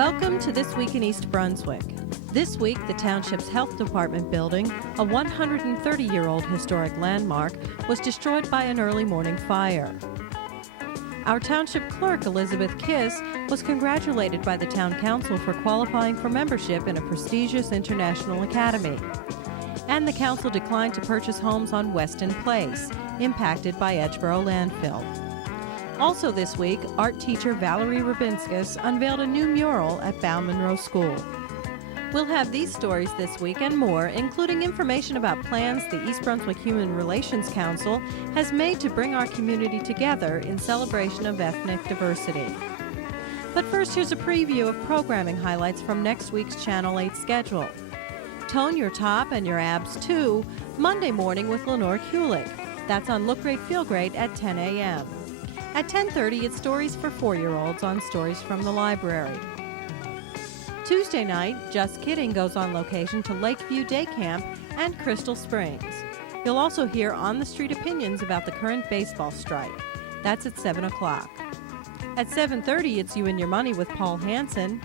Welcome to This Week in East Brunswick. This week, the Township's Health Department building, a 130-year-old historic landmark, was destroyed by an early morning fire. Our Township Clerk, Elizabeth Kiss, was congratulated by the Town Council for qualifying for membership in a prestigious international academy. And the Council declined to purchase homes on Weston Place, impacted by Edgeboro landfill. Also this week, art teacher Valerie Rabinskis unveiled a new mural at Bowne Munro School. We'll have these stories this week and more, including information about plans the East Brunswick Human Relations Council has made to bring our community together in celebration of ethnic diversity. But first, here's a preview of programming highlights from next week's Channel 8 schedule. Tone your top and your abs too, Monday morning with Lenore Kulik. That's on Look Great, Feel Great at 10 a.m. At 10:30, it's Stories for 4-year-olds on Stories from the Library. Tuesday night, Just Kidding goes on location to Lakeview Day Camp and Crystal Springs. You'll also hear on-the-street opinions about the current baseball strike. That's at 7 o'clock. At 7:30, it's You and Your Money with Paul Hansen.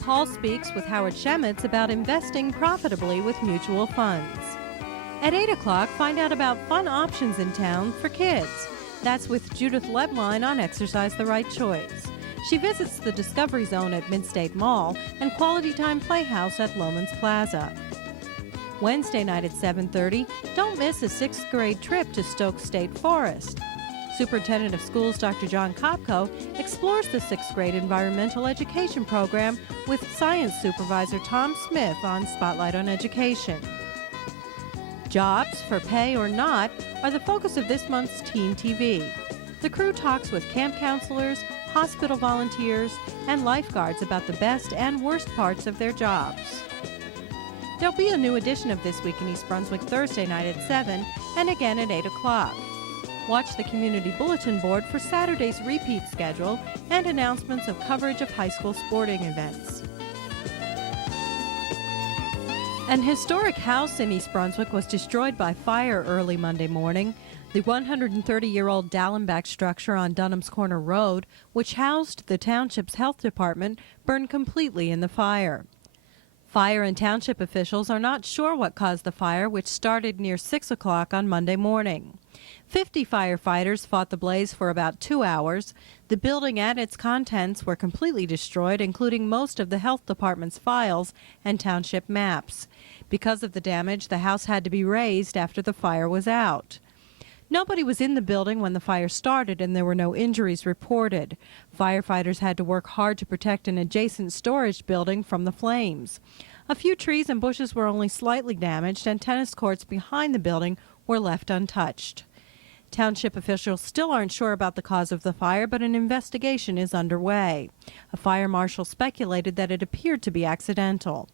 Paul speaks with Howard Shemitz about investing profitably with mutual funds. At 8 o'clock, find out about fun options in town for kids. That's with Judith Lebline on Exercise the Right Choice. She visits the Discovery Zone at Mid-State Mall and Quality Time Playhouse at Loman's Plaza. Wednesday night at 7:30, don't miss a 6th grade trip to Stoke State Forest. Superintendent of Schools Dr. John Kopko explores the 6th grade environmental education program with Science Supervisor Tom Smith on Spotlight on Education. Jobs, for pay or not, are the focus of this month's Teen TV. The crew talks with camp counselors, hospital volunteers, and lifeguards about the best and worst parts of their jobs. There'll be a new edition of This Week in East Brunswick Thursday night at 7 and again at 8 o'clock. Watch the Community Bulletin Board for Saturday's repeat schedule and announcements of coverage of high school sporting events. An historic house in East Brunswick was destroyed by fire early Monday morning. The 130-year-old Dallenbach structure on Dunham's Corner Road, which housed the township's health department, burned completely in the fire. Fire and township officials are not sure what caused the fire, which started near 6 o'clock on Monday morning. 50 firefighters fought the blaze for about 2 hours. The building and its contents were completely destroyed, including most of the health department's files and township maps. Because of the damage, the house had to be razed after the fire was out. Nobody was in the building when the fire started, and there were no injuries reported. Firefighters had to work hard to protect an adjacent storage building from the flames. A few trees and bushes were only slightly damaged, and tennis courts behind the building were left untouched. Township officials still aren't sure about the cause of the fire, but an investigation is underway. A fire marshal speculated that it appeared to be accidental.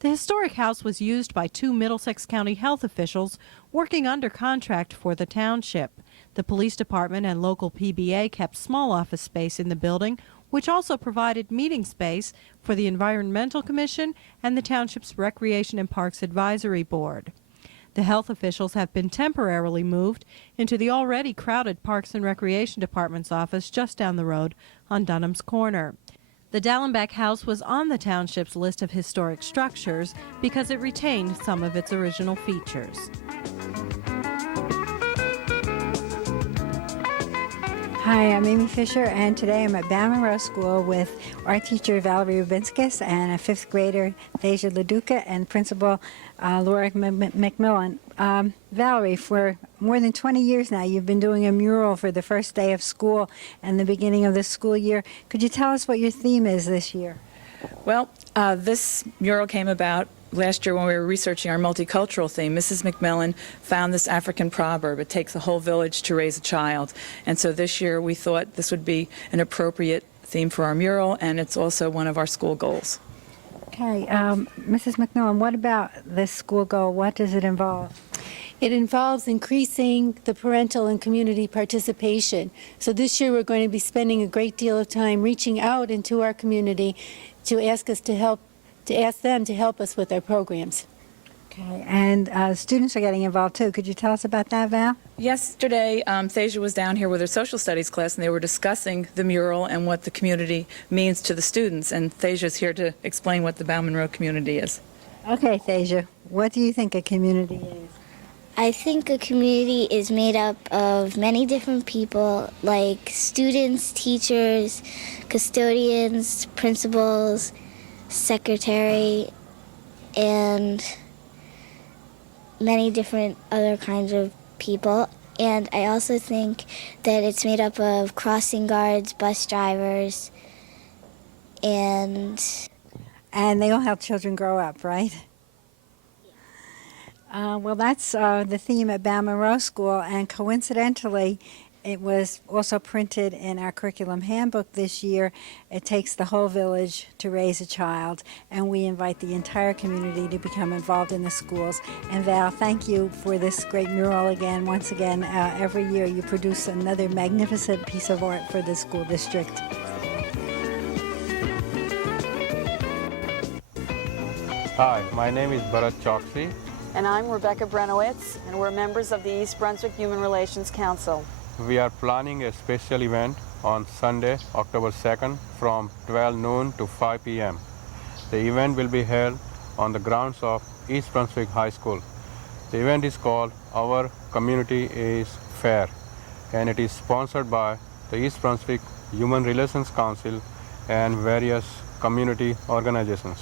The historic house was used by 2 Middlesex County health officials working under contract for the township. The police department and local PBA kept small office space in the building, which also provided meeting space for the Environmental Commission and the township's Recreation and Parks Advisory Board. The health officials have been temporarily moved into the already crowded Parks and Recreation Department's office just down the road on Dunham's Corner. The Dallenbach House was on the township's list of historic structures because it retained some of its original features. Hi, I'm Amy Fisher, and today I'm at Bowne Munro School with art teacher Valerie Rabinskis and a 5th grader, Thasia Leduca, and principal Laura McMillan. Valerie, for more than 20 years now, you've been doing a mural for the first day of school and the beginning of the school year. Could you tell us what your theme is this year? Well, this mural came about last year when we were researching our multicultural theme. Mrs. McMillan found this African proverb, it takes a whole village to raise a child. And so this year we thought this would be an appropriate theme for our mural, and it's also one of our school goals. Okay, Mrs. McMillan, what about this school goal? What does it involve? It involves increasing the parental and community participation. So this year we're going to be spending a great deal of time reaching out into our community to ask them to help us with our programs. Okay, and students are getting involved too. Could you tell us about that, Val? Yesterday, Thasia was down here with her social studies class, and they were discussing the mural and what the community means to the students. And Thasia's here to explain what the Bowne Munro community is. Okay, Thasia, what do you think a community is? I think a community is made up of many different people, like students, teachers, custodians, principals, secretary, and many different other kinds of people. And I also think that it's made up of crossing guards, bus drivers, and they all help children grow up, right? Well, that's the theme at Bowne Munro School, and coincidentally, it was also printed in our curriculum handbook this year. It takes the whole village to raise a child, and we invite the entire community to become involved in the schools. And Val, thank you for this great mural again. Once again, every year you produce another magnificent piece of art for the school district. Hi, my name is Bharat Choksi. And I'm Rebecca Brenowitz, and we're members of the East Brunswick Human Relations Council. We are planning a special event on Sunday, October 2nd from 12 noon to 5 p.m. The event will be held on the grounds of East Brunswick High School. The event is called Our Community is Fair, and it is sponsored by the East Brunswick Human Relations Council and various community organizations.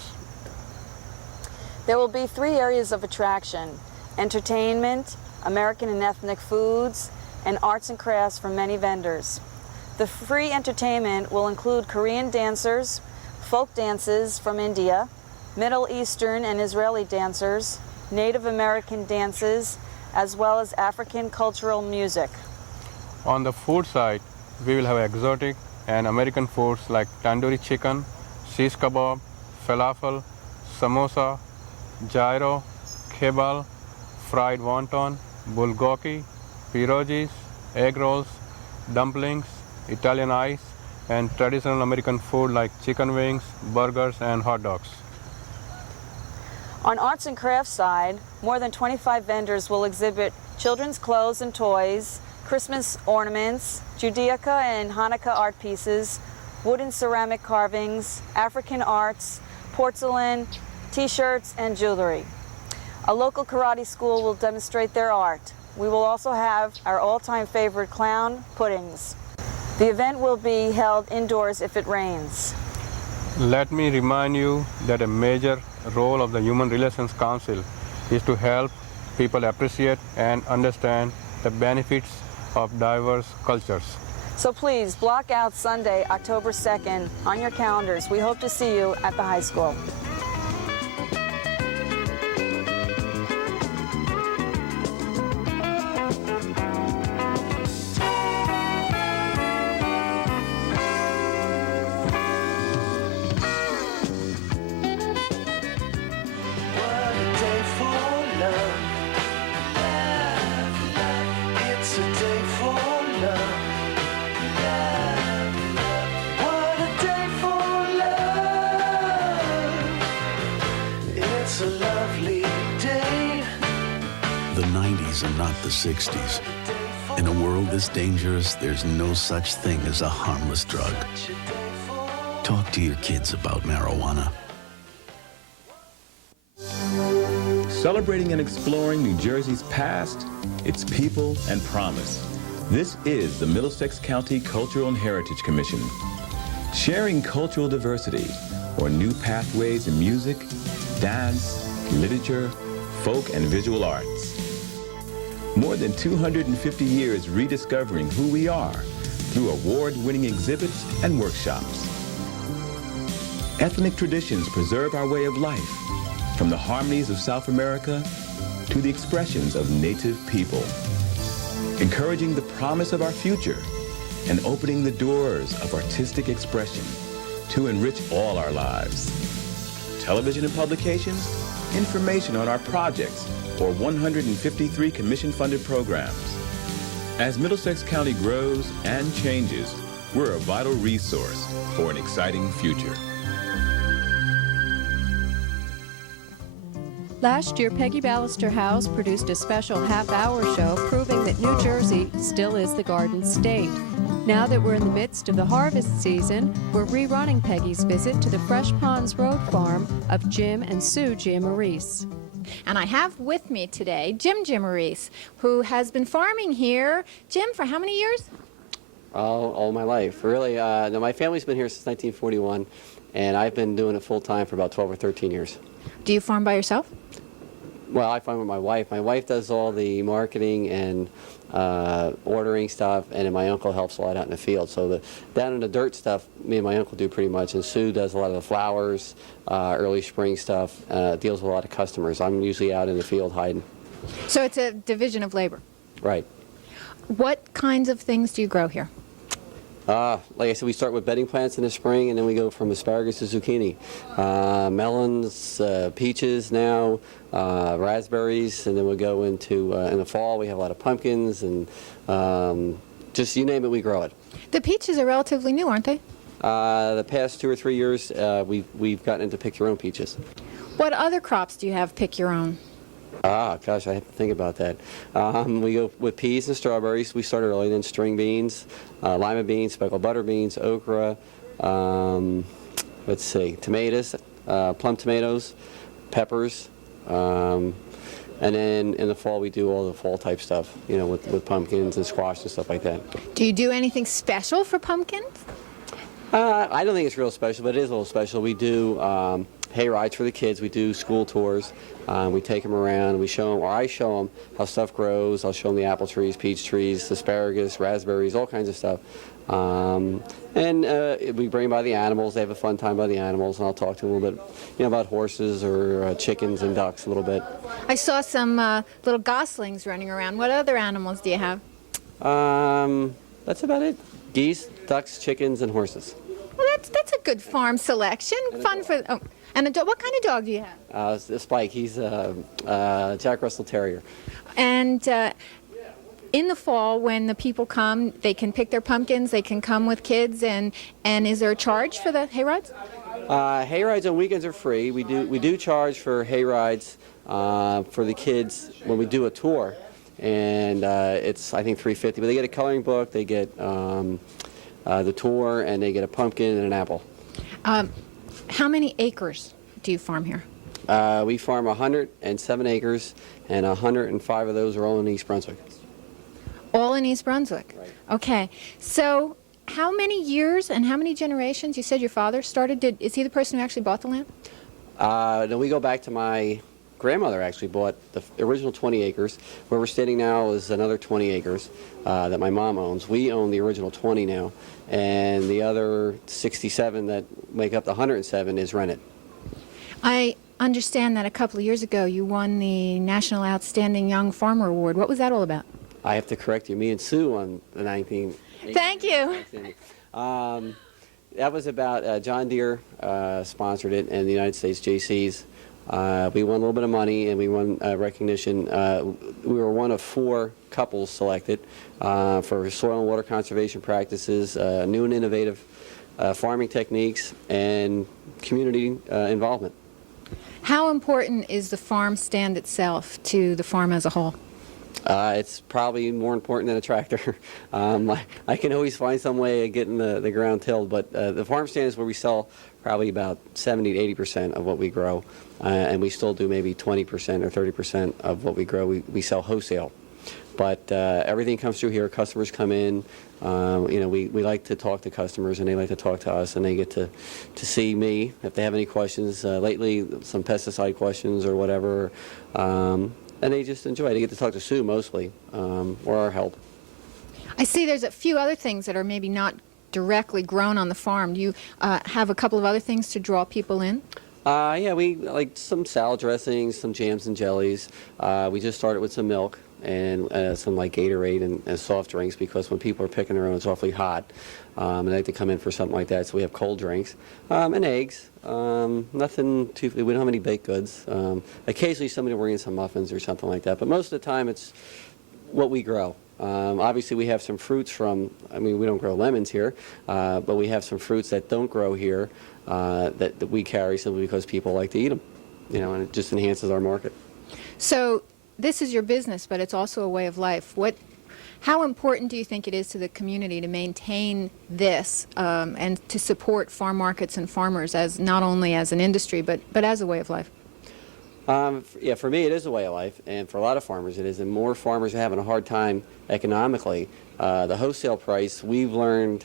There will be 3 areas of attraction: entertainment, American and ethnic foods, and arts and crafts from many vendors. The free entertainment will include Korean dancers, folk dances from India, Middle Eastern and Israeli dancers, Native American dances, as well as African cultural music. On the food side, we will have exotic and American foods like tandoori chicken, shish kebab, falafel, samosa, gyro, kebab, fried wonton, bulgogi, pierogies, egg rolls, dumplings, Italian ice, and traditional American food like chicken wings, burgers, and hot dogs. On arts and crafts side, more than 25 vendors will exhibit children's clothes and toys, Christmas ornaments, Judaica and Hanukkah art pieces, wooden ceramic carvings, African arts, porcelain, t-shirts, and jewelry. A local karate school will demonstrate their art. We will also have our all-time favorite clown, puddings. The event will be held indoors if it rains. Let me remind you that a major role of the Human Relations Council is to help people appreciate and understand the benefits of diverse cultures. So please block out Sunday, October 2nd on your calendars. We hope to see you at the high school. The 90s are not the 60s. In a world this dangerous, there's no such thing as a harmless drug. Talk to your kids about marijuana. Celebrating and exploring New Jersey's past, its people, and promise. This is the Middlesex County Cultural and Heritage Commission. Sharing cultural diversity, or new pathways in music, dance, literature, folk, and visual arts. More than 250 years rediscovering who we are through award-winning exhibits and workshops. Ethnic traditions preserve our way of life, from the harmonies of South America to the expressions of native people. Encouraging the promise of our future and opening the doors of artistic expression to enrich all our lives. Television and publications, information on our projects or 153 commission-funded programs. As Middlesex County grows and changes, we're a vital resource for an exciting future. Last year, Peggy Ballister House produced a special half-hour show proving that New Jersey still is the Garden State. Now that we're in the midst of the harvest season, we're rerunning Peggy's visit to the Fresh Ponds Road farm of Jim and Sue Giamarese. And I have with me today Jim Giamarese, who has been farming here, Jim, for how many years? All my life. Really, no, my family's been here since 1941, and I've been doing it full-time for about 12 or 13 years. Do you farm by yourself? Well, I farm with my wife. My wife does all the marketing and ordering stuff, and then my uncle helps a lot out in the field. So down in the dirt stuff, me and my uncle do pretty much, and Sue does a lot of the flowers, early spring stuff, deals with a lot of customers. I'm usually out in the field hiding. So it's a division of labor. Right. What kinds of things do you grow here? Like I said, we start with bedding plants in the spring, and then we go from asparagus to zucchini. Melons, peaches now, raspberries, and then we'll go into, in the fall, we have a lot of pumpkins, and just you name it, we grow it. The peaches are relatively new, aren't they? The past 2 or 3 years, we've gotten into pick-your-own peaches. What other crops do you have pick your own? Gosh, I have to think about that. We go with peas and strawberries. We start early, then string beans, lima beans, speckled butter beans, okra, let's see, tomatoes, plum tomatoes, peppers, and then in the fall we do all the fall type stuff, you know, with pumpkins and squash and stuff like that. Do you do anything special for pumpkins? I don't think it's real special, but it is a little special. We do hay rides for the kids. We do school tours. We take them around. We show them, or I show them how stuff grows. I'll show them the apple trees, peach trees, asparagus, raspberries, all kinds of stuff. And we bring by the animals. They have a fun time by the animals, and I'll talk to them a little bit, you know, about horses or chickens and ducks a little bit. I saw some little goslings running around. What other animals do you have? That's about it. Geese, ducks, chickens, and horses. Well, that's a good farm selection. Fun for. Oh, and a dog. What kind of dog do you have? Spike. He's a Jack Russell Terrier. And in the fall, when the people come, they can pick their pumpkins. They can come with kids. And is there a charge for the hay rides? Hay rides on weekends are free. We do charge for hay rides for the kids when we do a tour, and it's I think $3.50. But they get a coloring book. They get the tour, and they get a pumpkin and an apple. How many acres do you farm here? We farm 107 acres, and 105 of those are all in East Brunswick. All in East Brunswick? Right. Okay. So how many years and how many generations? You said your father started. Is he the person who actually bought the land? No, we go back to my grandmother actually bought the original 20 acres. Where we're standing now is another 20 acres that my mom owns. We own the original 20 now, and the other 67 that make up the 107 is rented. I understand that a couple of years ago you won the National Outstanding Young Farmer Award. What was that all about? I have to correct you. Me and Sue won the 19. Thank you. That was about John Deere sponsored it, and the United States JCs. We won a little bit of money, and we won recognition. We were one of 4 couples selected for soil and water conservation practices, new and innovative farming techniques, and community involvement. How important is the farm stand itself to the farm as a whole? It's probably more important than a tractor. I can always find some way of getting the ground tilled, but the farm stand is where we sell probably about 70 to 80% of what we grow, and we still do maybe 20% or 30% of what we grow. We sell wholesale, but everything comes through here. Customers come in. You know, we like to talk to customers, and they like to talk to us, and they get to see me if they have any questions. Lately, some pesticide questions or whatever. And they just enjoy it. They get to talk to Sue mostly, or our help. I see there's a few other things that are maybe not directly grown on the farm. Do you have a couple of other things to draw people in? Yeah, we like some salad dressings, some jams and jellies. We just started with some milk and some like Gatorade and soft drinks, because when people are picking their own, it's awfully hot. And they like to come in for something like that, so we have cold drinks and eggs. Nothing too. We don't have any baked goods. Occasionally somebody will bring in some muffins or something like that, but most of the time it's what we grow. Obviously we have some fruits from, I mean, we don't grow lemons here, but we have some fruits that don't grow here that we carry simply because people like to eat them. and it just enhances our market. So this is your business, but it's also a way of life. How important do you think it is to the community to maintain this and to support farm markets and farmers as not only as an industry, but as a way of life? Yeah, for me it is a way of life, and for a lot of farmers it is, and more farmers are having a hard time economically. The wholesale price, we've learned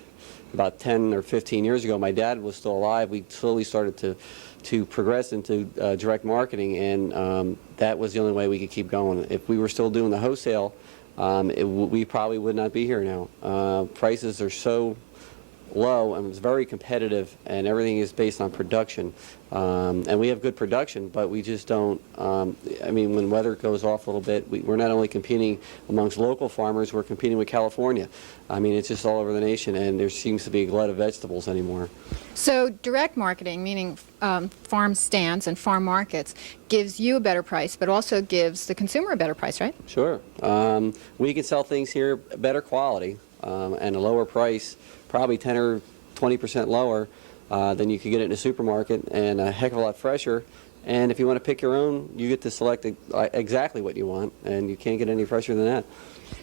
about 10 or 15 years ago, my dad was still alive, we slowly started to progress into direct marketing, and that was the only way we could keep going. If we were still doing the wholesale, we probably would not be here now. Prices are so low and it's very competitive, and everything is based on production. And we have good production, but we just don't, when weather goes off a little bit, we're not only competing amongst local farmers, we're competing with California. It's just all over the nation, and there seems to be a glut of vegetables anymore. So direct marketing, meaning farm stands and farm markets, gives you a better price, but also gives the consumer a better price, right? Sure. We can sell things here better quality and a lower price, probably 10 or 20% lower than you could get it in a supermarket, and a heck of a lot fresher. And if you want to pick your own, you get to select exactly what you want, and you can't get any fresher than that.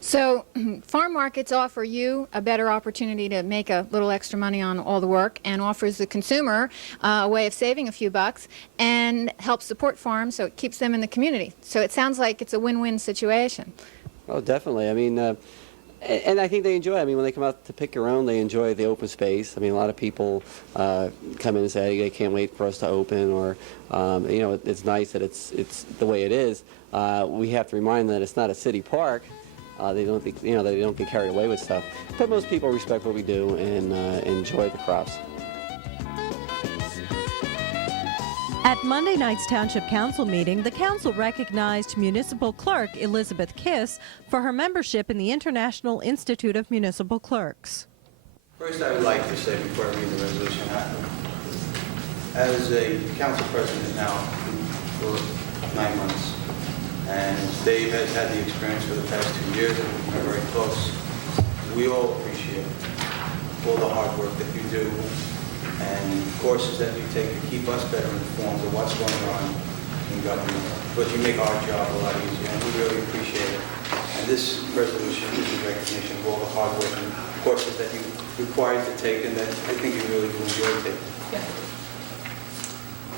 So farm markets offer you a better opportunity to make a little extra money on all the work, and offers the consumer a way of saving a few bucks, and helps support farms, so it keeps them in the community. So it sounds like it's a win-win situation. Oh, definitely. And I think they enjoy it. When they come out to pick their own, they enjoy the open space. A lot of people come in and say, hey, they can't wait for us to open, or, it's nice that it's the way it is. We have to remind them that it's not a city park. They don't think, they don't get carried away with stuff. But most people respect what we do and enjoy the crops. At Monday night's Township Council meeting, the council recognized Municipal Clerk Elizabeth Kiss for her membership in the International Institute of Municipal Clerks. First, I would like to say, before I read the resolution, as a council president now for 9 months, and Dave has had the experience for the past 2 years, and we've been very close, we all appreciate all the hard work that you do and courses that you take to keep us better informed of what's going on in government, because you make our job a lot easier, and we really appreciate it. And this resolution is a recognition of all the hard work and courses that you required to take, and that I think you really do enjoy taking. Yeah.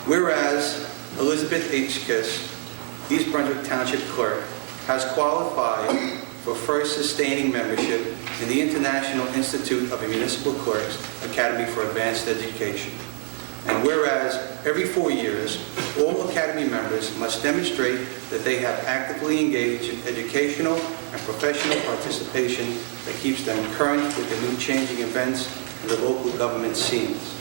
Whereas Elizabeth H. Kiss, East Brunswick Township Clerk, has qualified for first sustaining membership in the International Institute of Municipal Clerks Academy for Advanced Education. And whereas every 4 years, all Academy members must demonstrate that they have actively engaged in educational and professional participation that keeps them current with the new changing events in the local government scenes.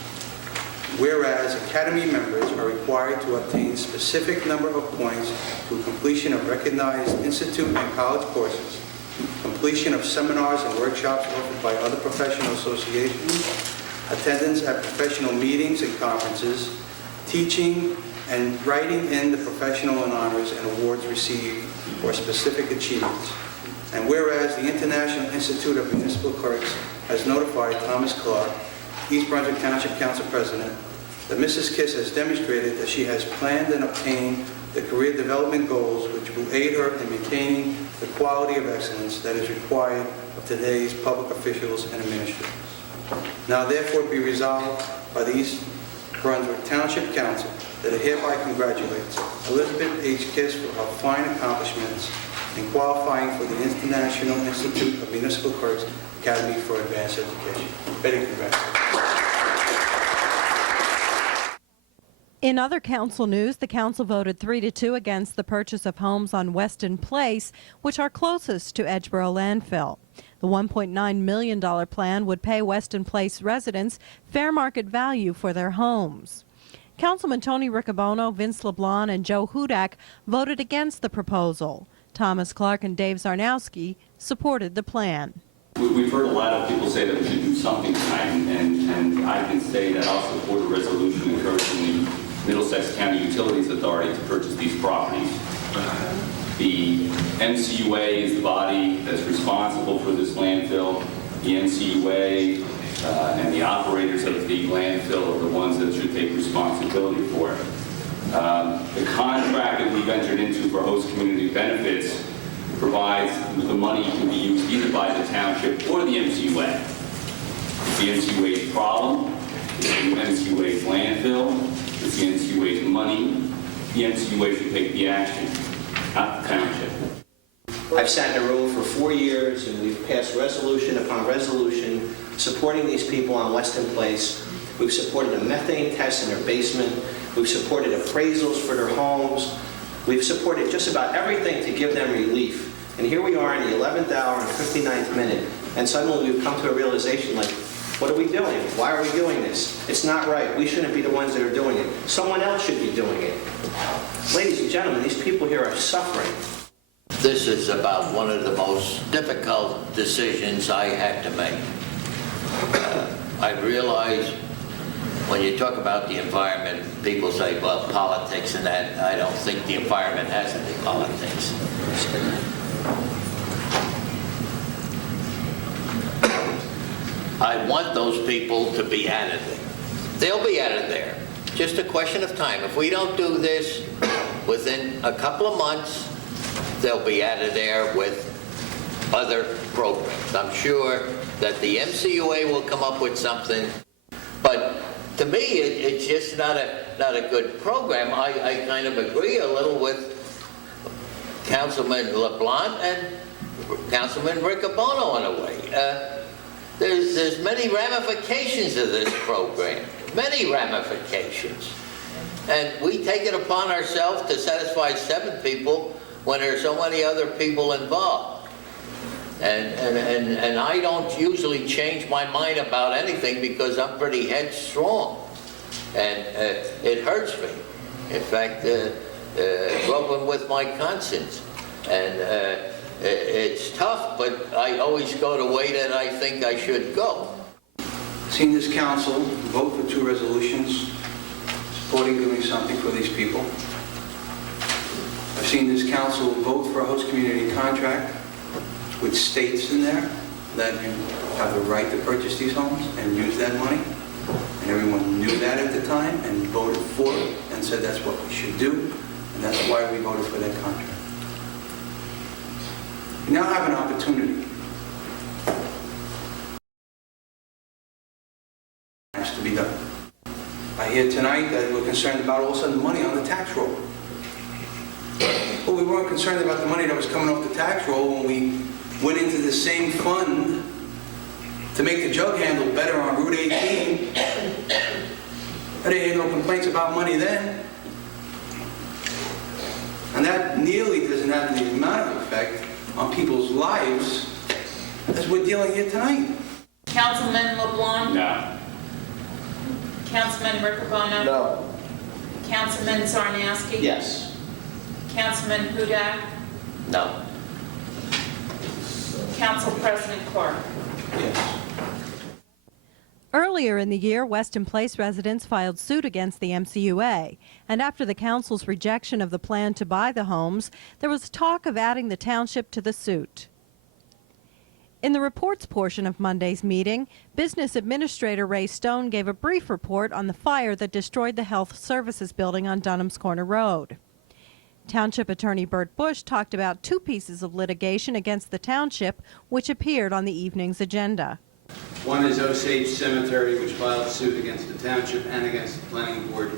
Whereas Academy members are required to obtain specific number of points through completion of recognized institute and college courses, completion of seminars and workshops offered by other professional associations, attendance at professional meetings and conferences, teaching and writing in the professional and honors and awards received for specific achievements. And whereas the International Institute of Municipal Clerks has notified Thomas Clark, East Brunswick Township Council President, that Mrs. Kiss has demonstrated that she has planned and obtained the career development goals which will aid her in maintaining the quality of excellence that is required of today's public officials and administrators. Now therefore be resolved by the East Brunswick Township Council that it hereby congratulates Elizabeth H. Kiss for her fine accomplishments in qualifying for the International Institute of Municipal Clerks Academy for Advanced Education. Betty, congratulations. In other council news, the council voted 3-2 against the purchase of homes on Weston Place, which are closest to Edgeboro landfill. The $1.9 million plan would pay Weston Place residents fair market value for their homes. Councilman Tony Riccobono, Vince LeBlanc, and Joe Hudak voted against the proposal. Thomas Clark and Dave Zarnowski supported the plan. We've heard a lot of people say that we should do something tonight, and I can say that I'll support a resolution encouraging the Middlesex County Utilities Authority to purchase these properties. The NCUA is the body that's responsible for this landfill. The NCUA and the operators of the landfill are the ones that should take responsibility for it. The contract that we've entered into for host community benefits provides that the money can be used either by the township or the MCUA. It's the MCUA's problem, it's the MCUA's landfill, it's the MCUA's money. The MCUA should take the action, not the township. I've sat in a room for 4 years, and we've passed resolution upon resolution supporting these people on Weston Place. We've supported a methane test in their basement. We've supported appraisals for their homes. We've supported just about everything to give them relief. And here we are in the 11th hour and 59th minute, and suddenly we've come to a realization like, what are we doing? Why are we doing this? It's not right. We shouldn't be the ones that are doing it. Someone else should be doing it. Ladies and gentlemen, these people here are suffering. This is about one of the most difficult decisions I had to make. I realize when you talk about the environment, people say, well, politics and that. I don't think the environment has any politics. I want those people to be out of there. They'll be out of there. Just a question of time. If we don't do this within a couple of months, they'll be out of there with other programs. I'm sure that the MCUA will come up with something, but to me, it's just not a good program. I kind of agree a little with Councilman LeBlanc and Councilman Riccobono in a way. There's many ramifications of this program, many ramifications. And we take it upon ourselves to satisfy 7 people when there's so many other people involved. And I don't usually change my mind about anything because I'm pretty headstrong. And it hurts me. In fact, groping with my conscience. And it's tough, but I always go the way that I think I should go. Seen this council vote for 2 resolutions supporting doing something for these people. I've seen this council vote for a host community contract with states in there that you have the right to purchase these homes and use that money. And everyone knew that at the time and voted for it and said that's what we should do. And that's why we voted for that contract. We now have an opportunity. It has to be done. I hear tonight that we're concerned about all of a sudden money on the tax roll. Well, we weren't concerned about the money that was coming off the tax roll when we went into the same fund to make the jug handle better on Route 18. There ain't no complaints about money then. And that nearly doesn't have the amount of effect on people's lives as we're dealing here tonight. Councilman LeBlanc? No. Councilman Riccobono? No. Councilman Zarnowski? Yes. Councilman Hudak? No. Council President Clark? Yes. Earlier in the year, Weston Place residents filed suit against the MCUA, and after the council's rejection of the plan to buy the homes, there was talk of adding the township to the suit. In the reports portion of Monday's meeting, Business Administrator Ray Stone gave a brief report on the fire that destroyed the Health Services building on Dunham's Corner Road. Township Attorney Bert Bush talked about 2 pieces of litigation against the township, which appeared on the evening's agenda. One is Osage Cemetery, which filed suit against the township and against the planning board.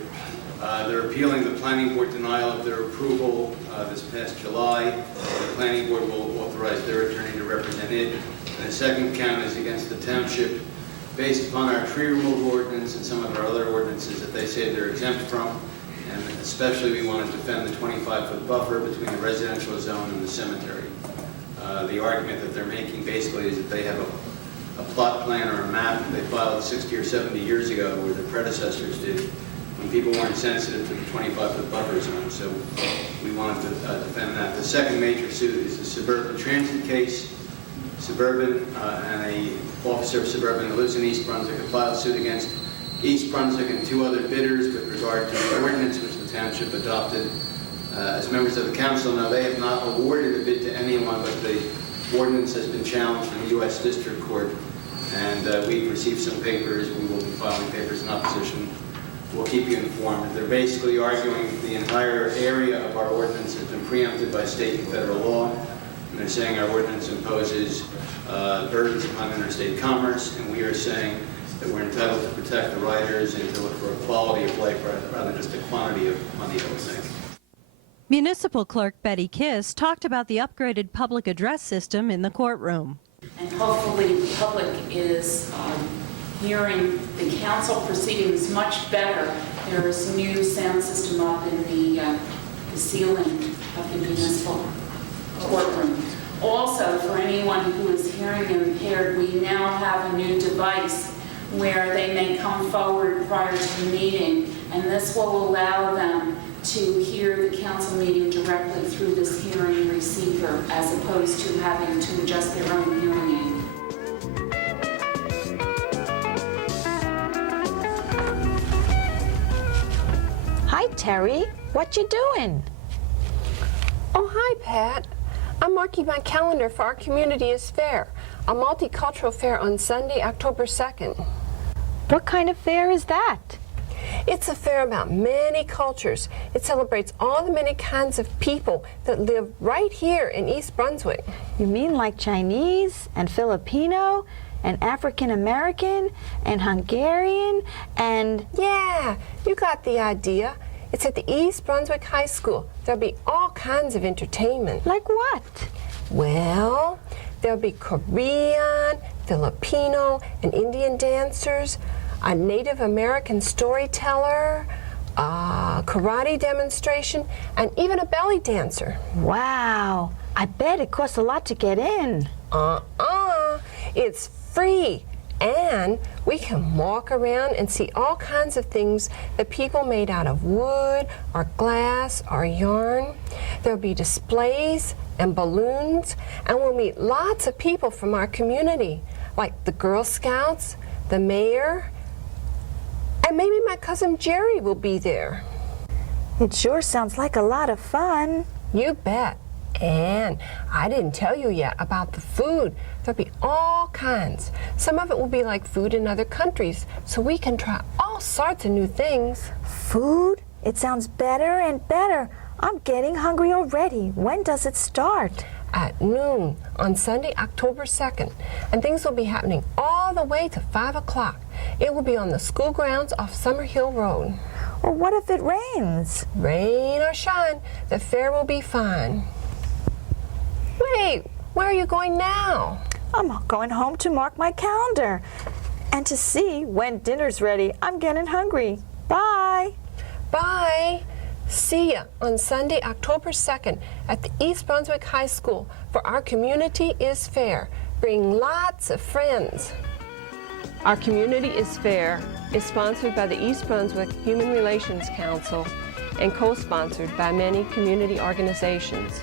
They're appealing the planning board denial of their approval this past July. The planning board will authorize their attorney to represent it. And the second count is against the township based upon our tree removal ordinance and some of our other ordinances that they say they're exempt from. And especially we want to defend the 25-foot buffer between the residential zone and the cemetery. The argument that they're making basically is that they have a plot plan or a map they filed 60 or 70 years ago, where their predecessors did, when people weren't sensitive to the 25-foot buffer zone. So we wanted to defend that. The second major suit is the Suburban Transit case. Suburban and an officer of Suburban that lives in East Brunswick have filed suit against East Brunswick and 2 other bidders with regard to the ordinance which the township adopted. As members of the council know, they have not awarded a bid to anyone, but the ordinance has been challenged in the U.S. District Court, and we've received some papers. We will be filing papers in opposition we'll keep you informed. They're basically arguing the entire area of our ordinance has been preempted by state and federal law, and they're saying our ordinance imposes burdens upon interstate commerce, and we are saying that we're entitled to protect the riders and to look for a quality of life rather than just a quantity of money that we make. Municipal Clerk Betty Kiss talked about the upgraded public address system in the courtroom. And hopefully the public is hearing the council proceedings much better. There is a new sound system up in the ceiling of the municipal courtroom. Also, for anyone who is hearing impaired, we now have a new device where they may come forward prior to the meeting, and this will allow them to hear the council meeting directly through this hearing receiver as opposed to having to adjust their own hearing aid. Hi, Terry. What you doing? Oh, hi, Pat. I'm marking my calendar for our Community is Fair, a multicultural fair on Sunday, October 2nd. What kind of fair is that? It's a fair about many cultures. It celebrates all the many kinds of people that live right here in East Brunswick. You mean like Chinese and Filipino and African American and Hungarian and... Yeah, you got the idea. It's at the East Brunswick High School. There'll be all kinds of entertainment. Like what? Well, there'll be Korean, Filipino, and Indian dancers, a Native American storyteller, a karate demonstration, and even a belly dancer. Wow, I bet it costs a lot to get in. It's free. And we can walk around and see all kinds of things that people made out of wood or glass or yarn. There'll be displays and balloons, and we'll meet lots of people from our community, like the Girl Scouts, the mayor, and maybe my cousin Jerry will be there. It sure sounds like a lot of fun. You bet. And I didn't tell you yet about the food. There'll be all kinds. Some of it will be like food in other countries, so we can try all sorts of new things. Food? It sounds better and better. I'm getting hungry already. When does it start? At noon on Sunday, October 2nd. And things will be happening all the way to 5 o'clock. It will be on the school grounds off Summer Hill Road. Well, what if it rains? Rain or shine, the fair will be fine. Wait, where are you going now? I'm going home to mark my calendar and to see when dinner's ready. I'm getting hungry. Bye. Bye. See ya on Sunday, October 2nd at the East Brunswick High School for Our Community is Fair. Bring lots of friends. Our Community is Fair is sponsored by the East Brunswick Human Relations Council and co-sponsored by many community organizations.